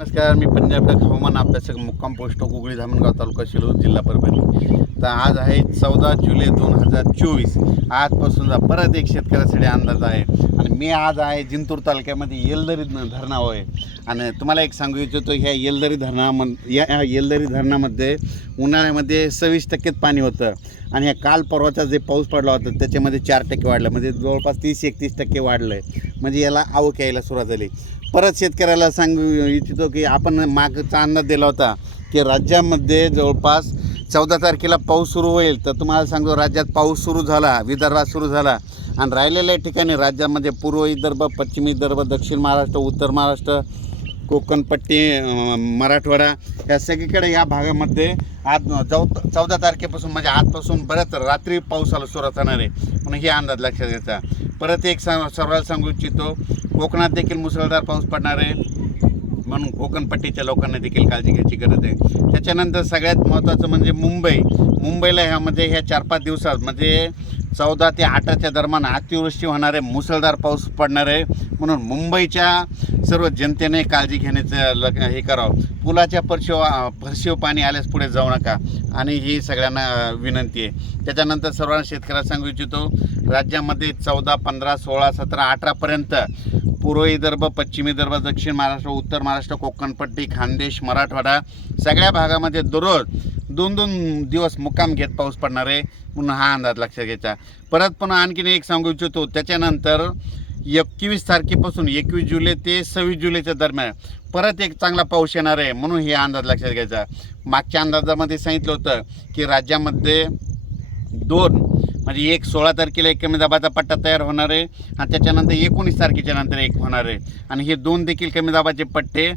नमस्कार, मी पंजाब हवामान अभ्यासक मुक्काम पोस्ट हुगळी धामणगाव तालुका शिरूर जिल्हा परभणी. तर आज आहे 14 जुलै 2024. आजपासूनचा परत एक शेतकऱ्यासाठी अंदाज आहे आणि मी आज आहे जिंतूर तालुक्यामध्ये येलदरी धरणावर आहे. आणि तुम्हाला एक सांगू इच्छितो, ह्या येलदरी धरणामध्ये उन्हाळ्यामध्ये 26% पाणी होतं आणि ह्या काल परवाचा जे पाऊस पडला होता त्याच्यामध्ये 4% वाढलं, म्हणजे जवळपास 30-31% वाढलं आहे. म्हणजे याला आवक यायला सुरुवात झाली. परत शेतकऱ्याला सांगू इच्छितो की आपण मागचा अंदाज दिला होता की राज्यामध्ये जवळपास 14 तारखेला पाऊस सुरू होईल. तर तुम्हाला सांगतो, राज्यात पाऊस सुरू झाला, विदर्भात सुरू झाला आणि राहिलेल्या ठिकाणी राज्यामध्ये पूर्व विदर्भ, पश्चिम विदर्भ, दक्षिण महाराष्ट्र, उत्तर महाराष्ट्र, कोकणपट्टी, मराठवाडा या सगळीकडे या भागामध्ये आज 14 तारखेपासून म्हणजे आजपासून बऱ्याच रात्री पावसाला सुरुवात होणार आहे. म्हणून हे अंदाज लक्षात घ्यायचा. परत एक सर्वांना सांगू इच्छितो, कोकणात देखील मुसळधार पाऊस पडणार आहे, म्हणून कोकणपट्टीच्या लोकांना देखील काळजी घ्यायची गरज आहे. त्याच्यानंतर सगळ्यात महत्त्वाचं म्हणजे मुंबईला ह्यामध्ये ह्या 4-5 दिवसात म्हणजे 14 ते 8च्या दरम्यान अतिवृष्टी होणार आहे, मुसळधार पाऊस पडणार आहे. म्हणून मुंबईच्या सर्व जनतेने काळजी घेण्याचं हे करावं. पुलाच्या फरशीव पाणी आल्यास पुढे जाऊ नका, आणि ही सगळ्यांना विनंती आहे. त्याच्यानंतर सर्वांना शेतकऱ्याला सांगू इच्छितो, राज्यामध्ये 14, 15, 16, 17, 18पर्यंत पूर्व विदर्भ, पश्चिम विदर्भ, दक्षिण महाराष्ट्र, उत्तर महाराष्ट्र, कोकणपट्टी, खानदेश, मराठवाडा सगळ्या भागामध्ये दररोज 2-2 दिवस मुक्काम घेत पाऊस पडणार आहे. म्हणून हा अंदाज लक्षात घ्यायचा. परत पुन्हा आणखीन एक सांगू इच्छितो, त्याच्यानंतर 21 तारखेपासून 21 जुलै ते 26 जुलैच्या दरम्यान परत एक चांगला पाऊस येणार आहे. म्हणून हे अंदाज लक्षात घ्यायचा. मागच्या अंदाजामध्ये सांगितलं होतं की राज्यामध्ये 2 म्हणजे एक 16 तारखेला एक कमी दाबाचा पट्टा तयार होणार आहे आणि त्याच्यानंतर 19 तारखेच्या नंतर एक होणार आहे. आणि हे 2 देखील कमी दाबाचे पट्टे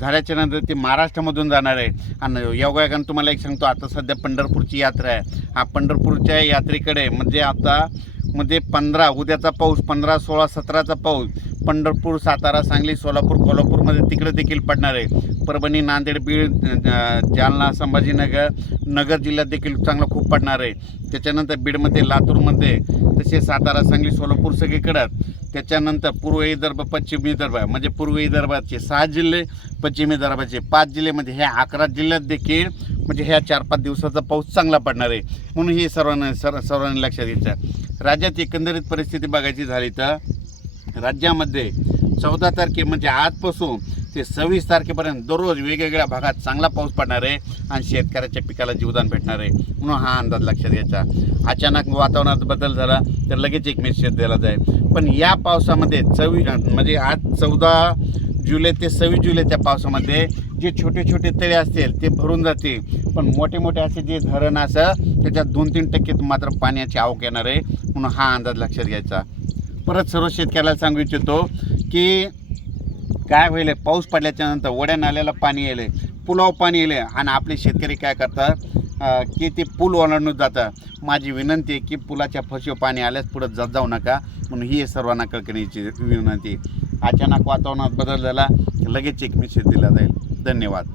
झाल्याच्या नंतर ते महाराष्ट्रामधून जाणार आहे. आणि योगायोगानं तुम्हाला एक सांगतो, आता सध्या पंढरपूरची यात्रा आहे. हा पंढरपूरच्या यात्रेकडे म्हणजे आता मध्ये 15 उद्याचा पाऊस, 15, 16, 17चा पाऊस पंढरपूर, सातारा, सांगली, सोलापूर, कोल्हापूरमध्ये तिकडे देखील पडणार आहे. परभणी, नांदेड, बीड, जालना, संभाजीनगर, नगर जिल्ह्यात देखील चांगला खूप पडणार आहे. त्याच्यानंतर बीडमध्ये, लातूरमध्ये, तसे सातारा, सांगली, सोलापूर सगळीकडं. त्याच्यानंतर पूर्व विदर्भ, पश्चिम विदर्भ म्हणजे पूर्व विदर्भाचे 6 जिल्हे, पश्चिम विदर्भाचे 5 जिल्ह्यामध्ये ह्या 11 जिल्ह्यात देखील म्हणजे ह्या 4-5 दिवसाचा पाऊस चांगला पडणार आहे. म्हणून हे सर्वांनी लक्षात घ्यायचं. राज्यात एकंदरीत परिस्थिती बघायची झाली तर राज्यामध्ये 14 तारखे म्हणजे आजपासून ते 26 तारखेपर्यंत दररोज वेगवेगळ्या भागात चांगला पाऊस पडणार आहे आणि शेतकऱ्याच्या पिकाला जीवदान भेटणार आहे. म्हणून हा अंदाज लक्षात घ्यायचा. अचानक वातावरणात बदल झाला तर लगेच एक मेसेज दिला जाईल. पण या पावसामध्ये म्हणजे आज 14 जुलै ते 26 जुलैच्या पावसामध्ये जे छोटे छोटे तळे असतील ते भरून जातील, पण मोठे मोठे असे जे धरण असं त्याच्यात 2-3% मात्र पाण्याची आवक येणार आहे. म्हणून हा अंदाज लक्षात घ्यायचा. परत सर्व शेतकऱ्याला सांगू इच्छितो की काय होईल, पाऊस पडल्याच्या नंतर ओढ्या नाल्याला पाणी येईल, पुलावर पाणी येईल आणि आपले शेतकरी काय करतात की ते पूल ओलांडून जातं. माझी विनंती आहे की पुलाच्या फरशीवर पाणी आल्यास पुढं जाऊ नका. म्हणून ही सर्वांना कळकळीची विनंती. अचानक वातावरणात बदल झाला लगेच एक मेसेज दिला जाईल. धन्यवाद.